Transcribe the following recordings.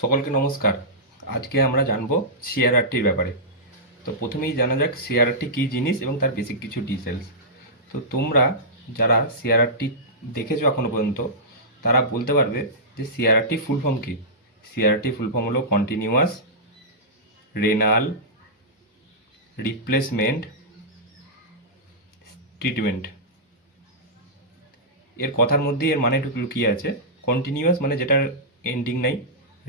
সকলকে নমস্কার। আজকে আমরা জানবো সিআরআরটির ব্যাপারে। তো প্রথমেই জানা যাক সিআরআরটি কী জিনিস এবং তার বেসিক কিছু ডিটেলস। তো তোমরা যারা সিআরআরটি দেখেছো এখনো পর্যন্ত তারা বলতে পারবে যে সিআরআরটি ফুল ফর্ম কী। সিআরআরটি ফুল ফর্ম হলো কন্টিনিউয়াস রেনাল রিপ্লেসমেন্ট ট্রিটমেন্ট। এর কথার মধ্যে এর মানে লুকিয়ে আছে। কন্টিনিউয়াস মানে যেটার এন্ডিং নাই,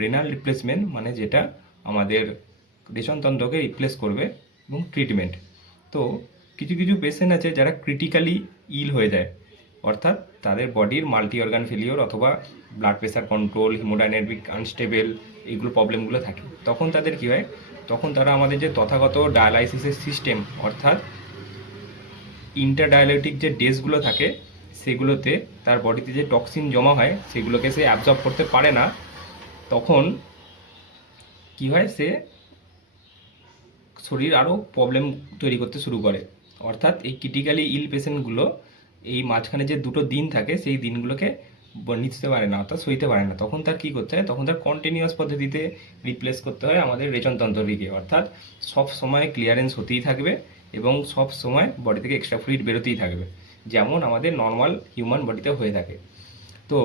রেনাল রিপ্লেসমেন্ট মানে যেটা আমাদের রেশনতন্ত্রকে রিপ্লেস করবে, এবং ট্রিটমেন্ট। তো কিছু কিছু পেশেন্ট আছে যারা ক্রিটিক্যালি ইল হয়ে যায়, অর্থাৎ তাদের বডির মাল্টি অর্গান ফেলিওর অথবা blood pressure control, haemodynamic unstable, এইগুলো প্রবলেমগুলো থাকে। তখন তাদের কী হয়, তখন তারা আমাদের যে তথাগত ডায়ালাইসিসের সিস্টেম, অর্থাৎ ইন্টারডায়ালিটিক যে ডেসগুলো থাকে সেগুলোতে তার বডিতে যে টক্সিন জমা হয় সেগুলোকে সে অ্যাবজর্ব করতে পারে না। তখন কি হয়, সে শরীর আরও প্রবলেম তৈরি করতে শুরু করে। অর্থাৎ এই ক্রিটিক্যালি ইল পেশেন্টগুলো এই মাঝখানে যে দুটো দিন থাকে সেই দিনগুলোকে নিতে পারে না, অর্থাৎ সইতে পারে না। তখন তার কী করতে হয়, তখন তার কন্টিনিউয়াস পদ্ধতিতে রিপ্লেস করতে হয় আমাদের রেচনতন্ত্রটিকে। অর্থাৎ সব সময় ক্লিয়ারেন্স হতেই থাকবে এবং সব সময় বডি থেকে এক্সট্রা ফ্লুইড বেরোতেই থাকবে, যেমন আমাদের নর্মাল হিউম্যান বডিতে হয়ে থাকে। তো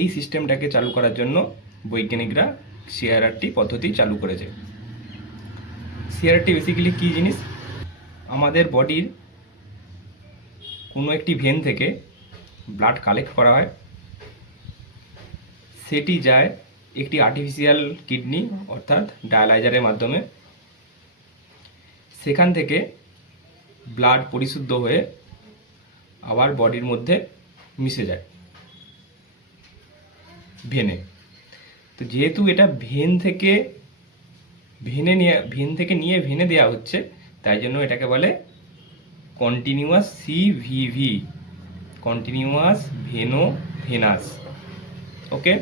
এই সিস্টেমটাকে চালু করার জন্য বৈজ্ঞানিকরা সিআরআরটি পদ্ধতি চালু করেছে। সিআরআরটি বেসিক্যালি কী জিনিস, আমাদের বডির কোনো একটি ভেন থেকে ব্লাড কালেক্ট করা হয়, সেটি যায় একটি আর্টিফিশিয়াল কিডনি অর্থাৎ ডায়ালাইজারের মাধ্যমে। সেখান থেকে ব্লাড পরিশুদ্ধ হয়ে আবার বডির মধ্যে মিশে যায় ভেনে। তো যেহেতু এটা ভেন থেকে নিয়ে ভেনে দেওয়া হচ্ছে, তাই জন্য এটাকে বলে কন্টিনিউয়াস সিভিভি, কন্টিনিউয়াস ভেনাস। ওকে,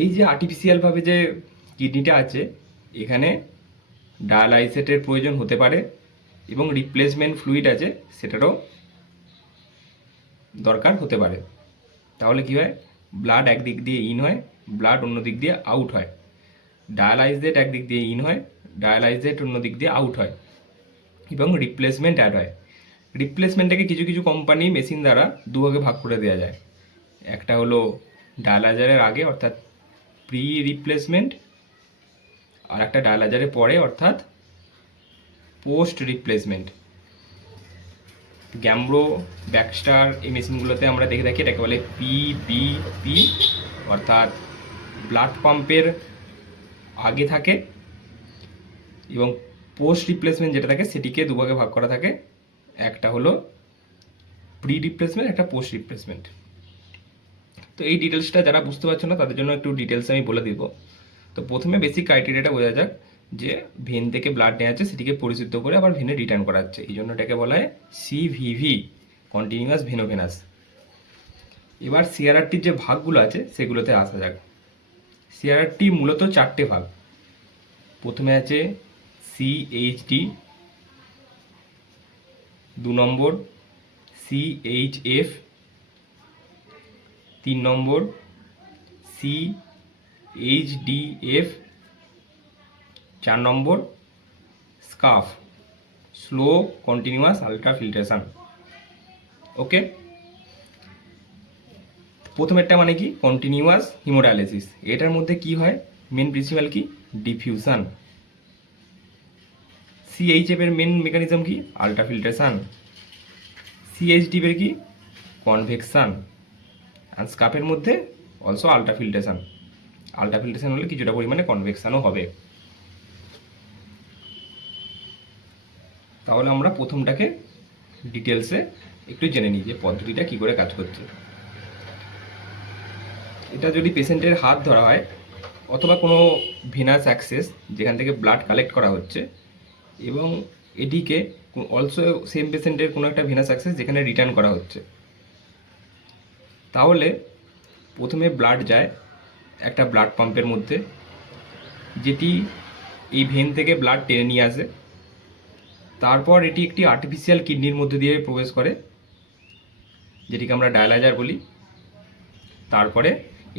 এই যে আর্টিফিশিয়ালভাবে যে কিডনিটা আছে, এখানে ডায়ালাইসেটের প্রয়োজন হতে পারে এবং রিপ্লেসমেন্ট ফ্লুইড আছে সেটারও দরকার হতে পারে। তাহলে কি হয়, ব্লাড একদিক দিয়ে ইন হয়, ব্লাড অন্য দিক দিয়ে আউট হয়। ডায়ালাইজেট একদিক দিয়ে ইন হয়, ডায়ালাইজেট অন্য দিক দিয়ে আউট হয়, এবং রিপ্লেসমেন্ট অ্যাড হয়। রিপ্লেসমেন্টটাকে কিছু কিছু কোম্পানি মেশিন দ্বারা দুভাগে ভাগ করে দেওয়া যায়। একটা হলো ডায়ালাইজারের আগে অর্থাৎ প্রি রিপ্লেসমেন্ট, আর একটা ডায়ালাইজারের পরে অর্থাৎ পোস্ট রিপ্লেসমেন্ট। গ্যামব্রো, ব্যাকস্টার এই মেশিনগুলোতে আমরা দেখে থাকি এটাকে বলে পিবিপি, অর্থাৎ ব্লাড পাম্পের আগে থাকে, এবং পোস্ট রিপ্লেসমেন্ট যেটা থাকে সেটিকে দুভাগে ভাগ করা থাকে। একটা হলো প্রি রিপ্লেসমেন্ট, একটা পোস্ট রিপ্লেসমেন্ট। তো এই ডিটেলসটা যারা বুঝতে পারছো না তাদের জন্য একটু ডিটেলস আমি বলে দিব। তো প্রথমে বেসিক ক্রাইটেরিয়াটা বোঝা যাক, যে ভেন থেকে ব্লাড নেওয়া আছে সেটিকে পরিশুদ্ধ করে আবার ভেনে রিটার্ন করা হচ্ছে, এই জন্য এটাকে বলা হয় সিভিভি, কন্টিনিউয়াস ভেনোভেনাস। এবার সিআরআরটির যে ভাগগুলো আছে সেগুলোতে আসা যাক। সিআরআরটি মূলত চারটে ভাগ। প্রথমে আছে সিএইচডি, 2 নম্বর সিএইচএফ, 3 নম্বর সিএইচডিএফ, 4 নম্বর স্কাফ, স্লো কন্টিনিউয়াস আলট্রাফিল্ট্রেশন। ওকে, প্রথমেরটা মানে কি, কন্টিনিউয়াস হিমোডায়ালিসিস। এটার মধ্যে কি হয়, মেন প্রিন্সিপাল কি, ডিফিউশন। সিএইচএফ এর মেন মেকানিজম কি, আলট্রাফিল্ট্রেশন। সিএইচডি এর কি, কনভেকশন। আর স্কাফের মধ্যে অলসো আলট্রাফিল্ট্রেশন। আলট্রাফিল্ট্রেশন হলে কিছুটা পরিমাণে কনভেকশনও হবে। তাহলে আমরা প্রথমটাকে ডিটেলসে একটু জেনে নিই যে পদ্ধতিটা কী করে কাজ করছে। এটা যদি পেশেন্টের হাত ধরা হয় অথবা কোনো ভেনাস অ্যাক্সেস যেখান থেকে ব্লাড কালেক্ট করা হচ্ছে, এবং এটিকে অলসো সেম পেশেন্টের কোনো একটা ভেনাস অ্যাক্সেস যেখানে রিটার্ন করা হচ্ছে, তাহলে প্রথমে ব্লাড যায় একটা ব্লাড পাম্পের মধ্যে, যেটি এই ভেন থেকে ব্লাড টেনে নিয়ে আসে। তারপর এটি একটি আর্টিফিশিয়াল কিডনির মধ্যে দিয়ে প্রবেশ করে, যেটিকে আমরা ডায়ালাইজার বলি। তারপরে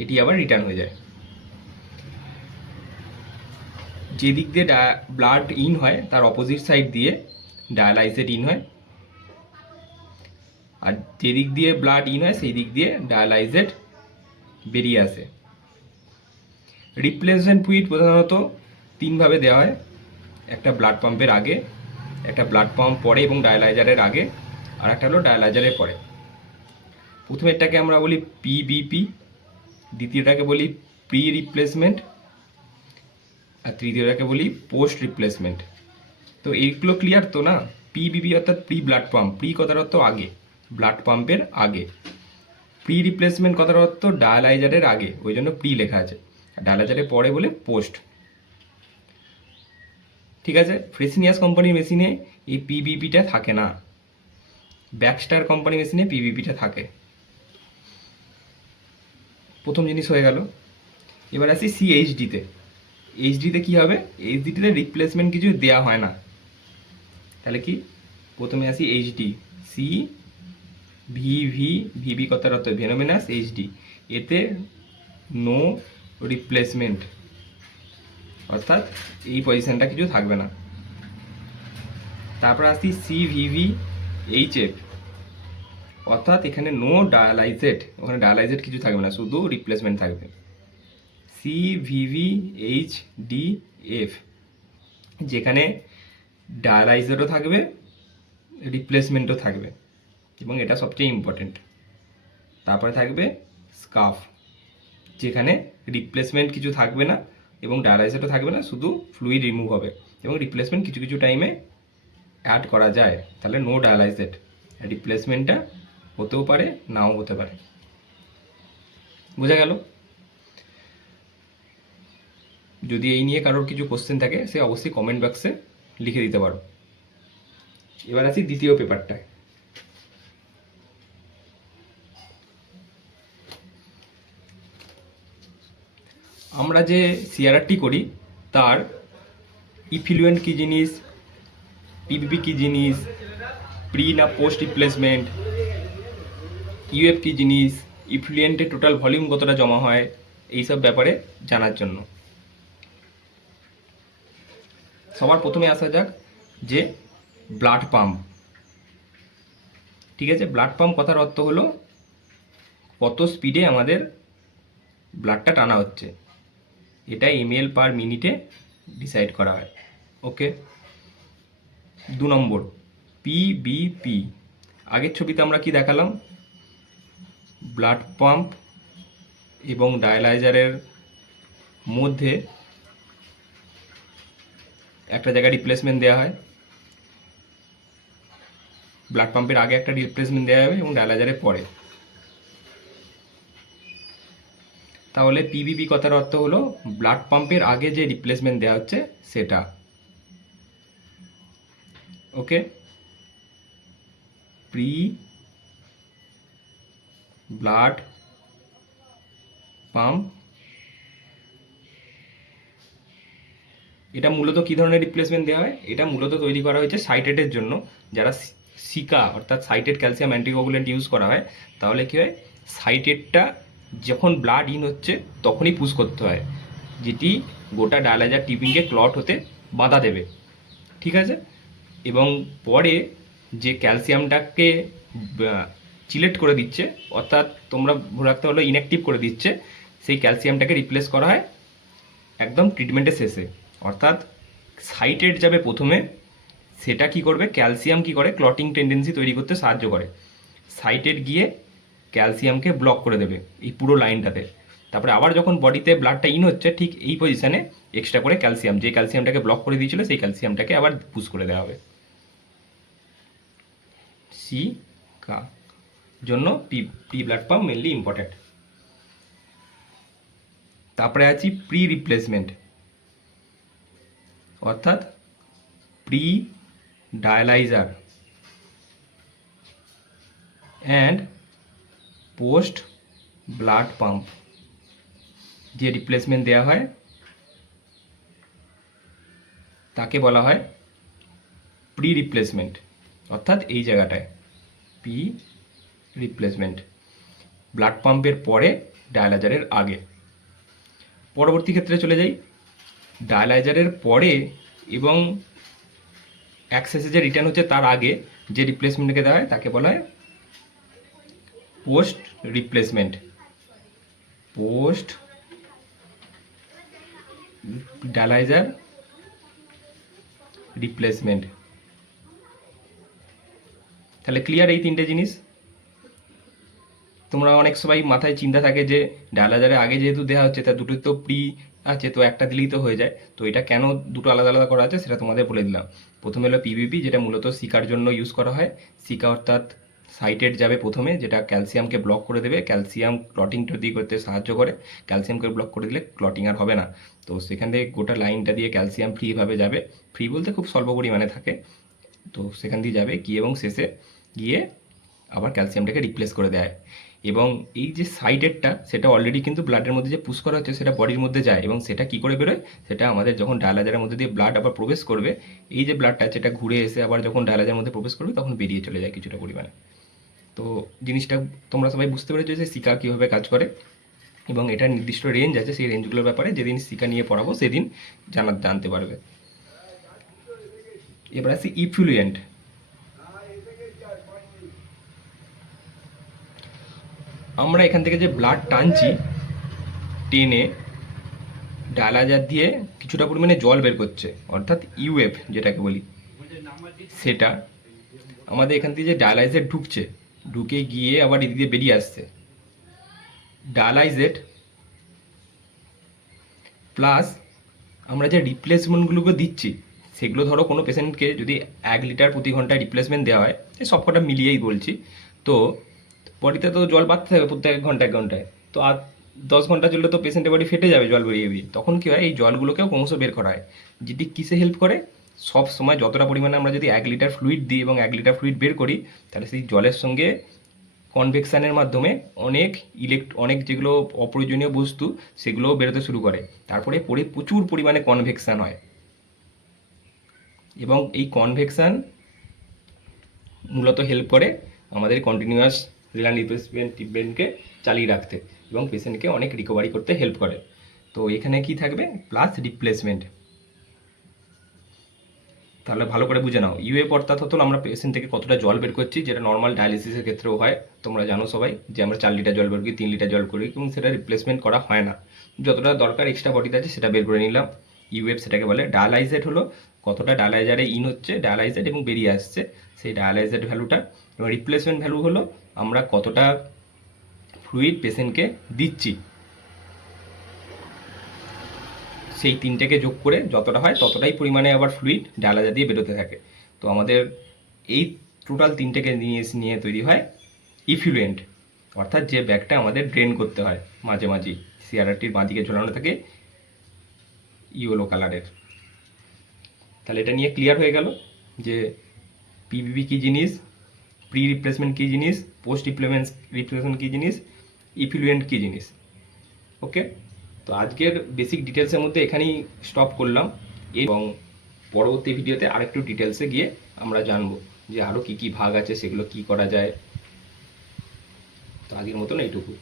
এটি আবার রিটার্ন হয়ে যায়। যে দিক দিয়ে ব্লাড ইন হয় তার অপোজিট সাইড দিয়ে ডায়ালাইজেট ইন হয়, আর যে দিক দিয়ে ব্লাড ইন হয় সেই দিক দিয়ে ডায়ালাইজেট বেরিয়ে আসে। রিপ্লেসমেন্ট ফ্লুইড প্রধানত তিনভাবে দেওয়া হয়, একটা ব্লাড পাম্পের আগে, একটা ব্লাড পাম্প পরে এবং ডায়ালাইজারের আগে, আর একটা হলো ডায়ালাইজারের পরে। প্রথমেরটাকে আমরা বলি পিবিপি, দ্বিতীয়টাকে বলি প্রি রিপ্লেসমেন্ট, আর তৃতীয়টাকে বলি পোস্ট রিপ্লেসমেন্ট। তো এইগুলো ক্লিয়ার তো না? পিবিপি অর্থাৎ প্রি ব্লাড পাম্প, প্রি কথার অর্থ আগে, ব্লাড পাম্পের আগে। প্রি রিপ্লেসমেন্ট কথার অর্থ ডায়ালাইজারের আগে, ওই জন্য প্রি লেখা আছে, আর ডায়ালাইজারের পরে বলে পোস্ট। ঠিক আছে, ফ্রেসিনিয়াস কোম্পানির মেশিনে এই পিবিপিটা থাকে না, ব্যাকস্টার কোম্পানি মেশিনে পিবিপিটা থাকে। প্রথম জিনিস হয়ে গেল। এবার আসি সিএইচডিতে। এইচডিতে কী হবে? এইচডিতে রিপ্লেসমেন্ট কিছু দেওয়া হয় না। তাহলে কি? প্রথমে আসি এইচডি, সি ভিভি, ভিভি কথার অর্থ ভেনোমিনাস, এইচডি, এতে নো রিপ্লেসমেন্ট, অর্থাৎ এই পজিশনটা কিছু থাকবে না। তারপর আসি সিভিভি এইচএফ, অর্থাৎ এখানে নো ডায়ালাইজেট, ওখানে ডায়ালাইজেট কিছু থাকবে না, শুধু রিপ্লেসমেন্ট থাকবে। সিভিভিএইচডিএফ, যেখানে ডায়ালাইজারও থাকবে, রিপ্লেসমেন্টও থাকবে, এবং এটা সবচেয়ে ইম্পর্টেন্ট। তারপরে থাকবে স্কাফ, যেখানে রিপ্লেসমেন্ট কিছু থাকবে না এবং ডায়ালাইজারও থাকবে না, শুধু ফ্লুইড রিমুভ হবে, এবং রিপ্লেসমেন্ট কিছু কিছু টাইমে অ্যাড করা যায়। তাহলে নো ডায়ালাইজেট, রিপ্লেসমেন্টটা হতেও পারে নাও হতে পারে। বোঝা গেল? যদি এই নিয়ে কারোর কিছু কোশ্চেন থাকে সে অবশ্যই কমেন্ট বক্সে লিখে দিতে পারো। এবার আসি দ্বিতীয় পেপারটায়। আমরা যে সিআরআরটি করি তার ইফ্লুয়েন্ট কী জিনিস, পিবিপি কী জিনিস, প্রি না পোস্ট রিপ্লেসমেন্ট, ইউএফ কী জিনিস, ইফ্লুয়েন্টের টোটাল ভলিউম কতটা জমা হয়, এইসব ব্যাপারে জানার জন্য সবার প্রথমে আসা যাক যে ব্লাড পাম্প। ঠিক আছে, ব্লাড পাম্প কথার অর্থ হলো কত স্পিডে আমাদের ব্লাডটা টানা হচ্ছে, এটা এমএল পার মিনিটে ডিসাইড করা হয়। ওকে। 2 নম্বর পিবিপি। আগের ছবিতে আমরা কি দেখালাম? ব্লাড পাম্প এবং ডায়ালাইজারের মধ্যে একটা জায়গায় রিপ্লেসমেন্ট দেওয়া হয়, ব্লাড পাম্পের আগে একটা রিপ্লেসমেন্ট দেওয়া হবে এবং ডায়ালাইজারের পরে। তাহলে পিবিপি কথার অর্থ হলো ব্লাড পাম্পের আগে যে রিপ্লেসমেন্ট দেওয়া হচ্ছে সেটা। ওকে। প্রি ব্লাড পাম্প, এটা মূলত কী ধরনের রিপ্লেসমেন্ট দেওয়া হয়? এটা মূলত তৈরি করা হয়েছে সাইটেটের জন্য। যারা সিকা অর্থাৎ সাইটেড ক্যালসিয়াম অ্যান্টিকোগুলেন্ট ইউজ করা হয়, তাহলে কী হয়, সাইটেটটা যখন ব্লাড ইন হচ্ছে তখনই পুশ করতে হয়, যেটি গোটা ডায়ালাইজার টিউবিংকে ক্লট হতে বাধা দেবে। ঠিক আছে, এবং পরে যে ক্যালসিয়ামটাকে চিলেট করে দিচ্ছে, অর্থাৎ তোমরা ভুলে রাখতে হলো ইনঅ্যাক্টিভ করে দিচ্ছে, সেই ক্যালসিয়ামটাকে রিপ্লেস করা হয় একদম ট্রিটমেন্টের শেষে। অর্থাৎ সাইটেট যাবে প্রথমে, সেটা কি করবে, ক্যালসিয়াম কি করে, ক্লটিং টেন্ডেন্সি তৈরি করতে সাহায্য করে। সাইটেট গিয়ে ক্যালসিয়ামকে ব্লক করে দেবে এই পুরো লাইনটাতে। তারপরে আবার যখন বডিতে ব্লাডটা ইন হচ্ছে ঠিক এই পজিশানে এক্সট্রা করে ক্যালসিয়াম, যে ক্যালসিয়ামটাকে ব্লক করে দিয়েছিল সেই ক্যালসিয়ামটাকে আবার পুশ করে দেওয়া হবে। সি কা জন্য P blood pump mainly important. তারপরে আছি প্রি রিপ্লেসমেন্ট, অর্থাৎ pre dialyser and post blood pump যে রিপ্লেসমেন্ট দেওয়া হয় তাকে বলা হয় প্রি রিপ্লেসমেন্ট, অর্থাৎ এই জায়গাটায় প্রি রিপ্লেসমেন্ট। ব্লাড পাম্পের পরে ডায়ালাইজারের আগে। পরবর্তী ক্ষেত্রে চলে যাই, ডায়ালাইজারের পরে এবং অ্যাক্সেসে যে রিটার্ন হচ্ছে তার আগে যে রিপ্লেসমেন্টকে দেওয়া হয় তাকে বলা হয় post replacement. Post dialyser replacement. তাহলে ক্লিয়ার এই তিনটে জিনিস? তোমরা অনেক সবাই মাথায় চিন্তা থাকে যে ডায়ালাইজারের আগে যেহেতু দেওয়া হচ্ছে তা দুটোই তো প্রি আছে, তো একটা দিলেই তো হয়ে যায়। তো এটা কেন দুটো আলাদা আলাদা করা আছে সেটা তোমাদের বলে দিলাম। প্রথমে হলো পিভিপি, যেটা মূলত সিকার জন্য ইউজ করা হয়। সিকা অর্থাৎ সাইটেড যাবে প্রথমে, যেটা ক্যালসিয়ামকে ব্লক করে দেবে। ক্যালসিয়াম ক্লটিং তৈরি করতে সাহায্য করে, ক্যালসিয়ামকে ব্লক করে দিলে ক্লটিং আর হবে না। তো সেখান থেকে গোটা লাইনটা দিয়ে ক্যালসিয়াম ফ্রিভাবে যাবে, ফ্রি বলতে খুব স্বল্প পরিমাণে থাকে। তো সেখান দিয়ে যাবে গিয়ে এবং শেষে গিয়ে আবার ক্যালসিয়ামটাকে রিপ্লেস করে দেয়। এবং এই যে সাইডেরটা সেটা অলরেডি কিন্তু ব্লাডের মধ্যে যে পুশ করা হচ্ছে সেটা বডির মধ্যে যায়, এবং সেটা কি করে বেরোয়, সেটা আমাদের যখন ডায়ালাইজারের মধ্যে দিয়ে ব্লাড আবার প্রবেশ করবে, এই যে ব্লাডটা সেটা ঘুরে এসে আবার যখন ডায়ালাইজারের মধ্যে প্রবেশ করবে তখন বেরিয়ে চলে যায় কিছুটা পরিমাণে। তো জিনিসটা তোমরা সবাই বুঝতে পেরেছো যে সিকা কীভাবে কাজ করে, এবং এটার নির্দিষ্ট রেঞ্জ আছে। সেই রেঞ্জগুলোর ব্যাপারে যেদিন সিকা নিয়ে পড়াবো সেদিন জানতে পারবে। এবার আসি ইফ্লুয়েন্ট। আমরা এখান থেকে যে ব্লাড টানছি, টেনে ডায়ালাইজার দিয়ে কিছুটা পরিমাণে জল বের করছে, অর্থাৎ ইউএফ যেটাকে বলি, সেটা আমাদের এখান থেকে যে ডায়ালাইজার ঢুকছে, ঢুকে গিয়ে আবার এদিক দিয়ে বেরিয়ে আসছে। ডায়ালাইজেট প্লাস আমরা যে রিপ্লেসমেন্টগুলোকে দিচ্ছি সেগুলো, ধরো কোনো পেশেন্টকে যদি 1 লিটার প্রতি ঘন্টায় রিপ্লেসমেন্ট দেওয়া হয়, সব কটা মিলিয়েই বলছি, তো বডিতে তো জল বাড়তে থাকবে প্রত্যেক ঘন্টায় ঘন্টায়। তো আর 10 ঘন্টা চললে তো পেশেন্টের বডি ফেটে যাবে জল বেরিয়ে বেরিয়ে। তখন কী হয়, এই জলগুলোকেও ক্রমশ বের করা হয়, যেটি কিসে হেল্প করে, সব সময় যতটা পরিমাণে আমরা যদি 1 লিটার ফ্লুইড দিই এবং 1 লিটার ফ্লুইড বের করি, তাহলে সেই জলের সঙ্গে কনভেকশানের মাধ্যমে অনেক যেগুলো অপ্রয়োজনীয় বস্তু সেগুলোও বেরোতে শুরু করে। তারপরে প্রচুর পরিমাণে কনভেকশান হয়, এবং এই কনভেকশান মূলত হেল্প করে আমাদের কন্টিনিউয়াস রিলান রিপ্লেসমেন্ট ট্রিটমেন্টকে চালিয়ে রাখতে, এবং পেশেন্টকে অনেক রিকভারি করতে হেল্প করে। তো এখানে কি থাকবে, প্লাস রিপ্লেসমেন্ট। তাহলে ভালো করে বুঝে নাও, ইউএফ অর্থাৎ হতো আমরা পেশেন্ট থেকে কতটা জল বের করছি, যেটা নর্মাল ডায়ালিসিসের ক্ষেত্রেও হয়। তোমরা জানো সবাই যে আমরা 4 লিটার জল বের করি, 3 লিটার জল করি, এবং সেটা রিপ্লেসমেন্ট করা হয় না। যতটা দরকার এক্সট্রা বডিতে আছে সেটা বের করে নিলাম। ইউএফ সেটাকে বলে। ডায়ালাইজেট হলো কতটা ডায়ালাইজারে ইন হচ্ছে, ডায়ালাইজেট এবং বেরিয়ে আসছে, সেই ডায়ালাইজেট ভ্যালুটা। এবং রিপ্লেসমেন্ট ভ্যালু হলো আমরা কতটা ফ্লুইড পেশেন্টকে দিচ্ছি, সেই তিনটেকে যোগ করে যতটা হয় ততটাই পরিমাণে আবার ফ্লুইড ডায়ালাইজার দিয়ে বেরোতে থাকে। তো আমাদের এই টোটাল তিনটেকে নিয়ে তৈরি হয় ইফ্লুয়েন্ট, অর্থাৎ যে ব্যাগটা আমাদের ড্রেন করতে হয় মাঝে মাঝেই। সিআরআরটির বাঁদিকে ঝোলানো থাকে ইয়েলো কালারের। তাহলে এটা নিয়ে ক্লিয়ার হয়ে গেল যে পিভিপি কী জিনিস, প্রি রিপ্লেসমেন্ট কী জিনিস, পোস্ট রিপ্লেসমেন্ট কী জিনিস, ইফ্লুয়েন্ট কী জিনিস। ওকে, তো আজকের বেসিক ডিটেলসের মধ্যে এখানেই স্টপ করলাম, এবং পরবর্তী ভিডিওতে আরেকটু ডিটেলসে গিয়ে আমরা জানবো যে আরও কী কী ভাগ আছে, সেগুলো কী করা যায়। তো আগের মতন এইটুকু।